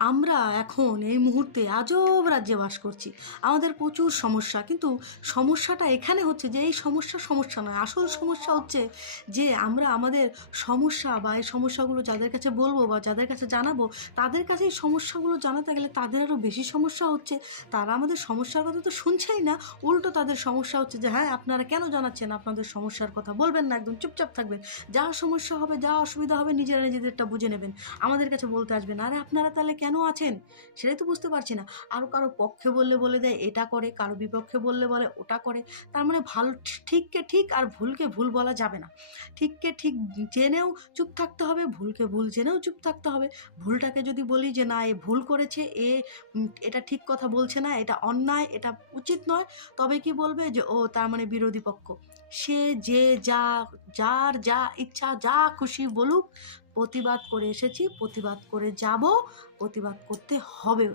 আমরা এখন এই মুহূর্তে আজব রাজ্যে বাস করছি। আমাদের প্রচুর সমস্যা, কিন্তু সমস্যাটা এখানে হচ্ছে যে এই সমস্যা নয়। আসল সমস্যা হচ্ছে যে আমরা আমাদের সমস্যা বা এই সমস্যাগুলো যাদের কাছে বলবো বা যাদের কাছে জানাবো, তাদের কাছে এই সমস্যাগুলো জানাতে গেলে তাদের আরও বেশি সমস্যা হচ্ছে। তারা আমাদের সমস্যার কথা তো শুনছেই না, উল্টো তাদের সমস্যা হচ্ছে যে হ্যাঁ, আপনারা কেন জানাচ্ছেন? আপনাদের সমস্যার কথা বলবেন না, একদম চুপচাপ থাকবেন। যা সমস্যা হবে, যা অসুবিধা হবে নিজেরা নিজেদেরটা বুঝে নেবেন, আমাদের কাছে বলতে আসবেন। আরে আপনারা তাহলে কেন আছেন সেটাই তো বুঝতে পারছি না। আরও কারো পক্ষে বললে বলে দেয় এটা করে, কারো বিপক্ষে বললে বলে ওটা করে। তার মানে ভালো, ঠিককে ঠিক আর ভুলকে ভুল বলা যাবে না। ঠিককে ঠিক জেনেও চুপ থাকতে হবে, ভুলকে ভুল জেনেও চুপ থাকতে হবে। ভুলটাকে যদি বলি যে না, এ ভুল করেছে, এটা ঠিক কথা বলছে না, এটা অন্যায়, এটা উচিত নয়, তবে কি বলবে যে ও তার মানে বিরোধী পক্ষ। সে যে যা, যার যা ইচ্ছা, যা খুশি বলুক, প্রতিবাদ করে এসেছি, প্রতিবাদ করে যাব, প্রতিবাদ করতে হবে।